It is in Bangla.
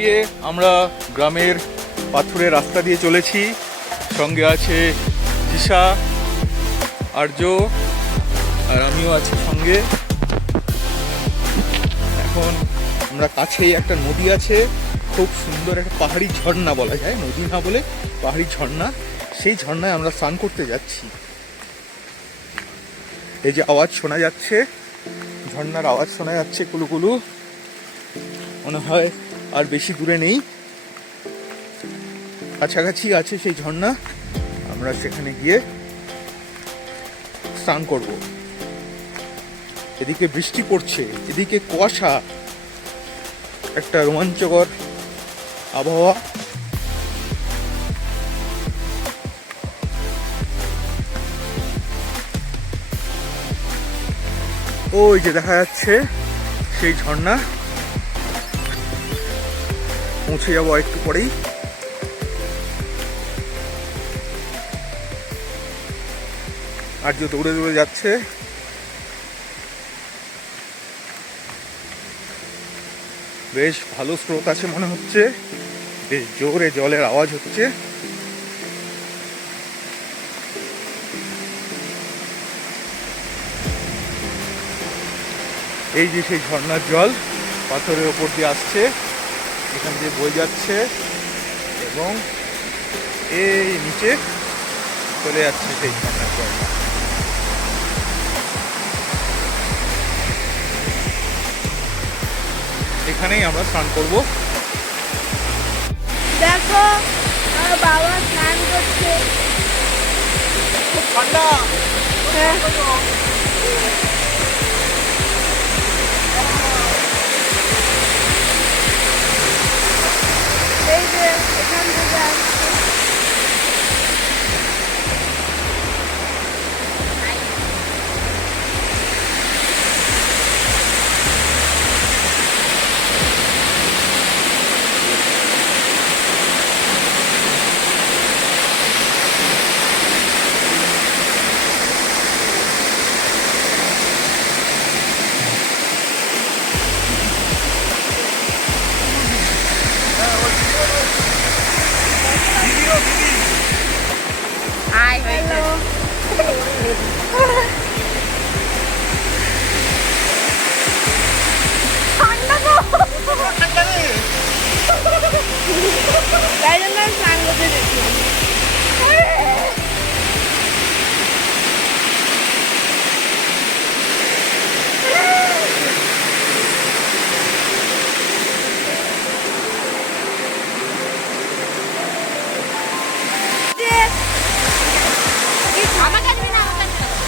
পেরিয়ে আমরা গ্রামের পাথুরে রাস্তা দিয়ে চলেছি। সঙ্গে আছে জিসা, আর্য আর আমিও আছি সঙ্গে। এখন আমরা কাছেই একটা নদী আছে, খুব সুন্দর একটা পাহাড়ি ঝর্ণা বলা যায়, নদী না বলে পাহাড়ি ঝর্ণা। সেই ঝর্ণায় আমরা স্নান করতে যাচ্ছি। এই যে আওয়াজ শোনা যাচ্ছে, ঝর্ণার আওয়াজ শোনা যাচ্ছে, কুলুকুলু। মনে হয় আর বেশি দূরে নেই, কাছাকাছি আছে সেই ঝর্ণা। আমরা সেখানে গিয়ে স্নান করব। এদিকে বৃষ্টি পড়ছে, এদিকে কুয়াশা, একটা রোমাঞ্চকর আবহাওয়া। ওই যে দেখা যাচ্ছে সেই ঝর্ণা, পৌঁছে যাবো একটু পরেই। আর যে দৌড়ে দৌড়ে যাচ্ছে, বেশ ভালো স্রোত আছে মনে হচ্ছে, বেশ জোরে জলের আওয়াজ হচ্ছে। এই যে সেই ঝর্ণার জল পাথরের ওপর দিয়ে আসছে, এখান দিয়ে বয়ে যাচ্ছে এবং এই নিচে চলে যাচ্ছে সেই ঝর্ণার জল। এখানেই আমরা স্নান করব। দেখো আমার বাবা স্নান করছে, খুব ঠান্ডা। এই যে এখান থেকে আসছে। হ্যালো। ঠান্ডা তো, তাই জন্য আমি স্নান করতে দেখলাম। আমার কাছে না, আমার কাছে না।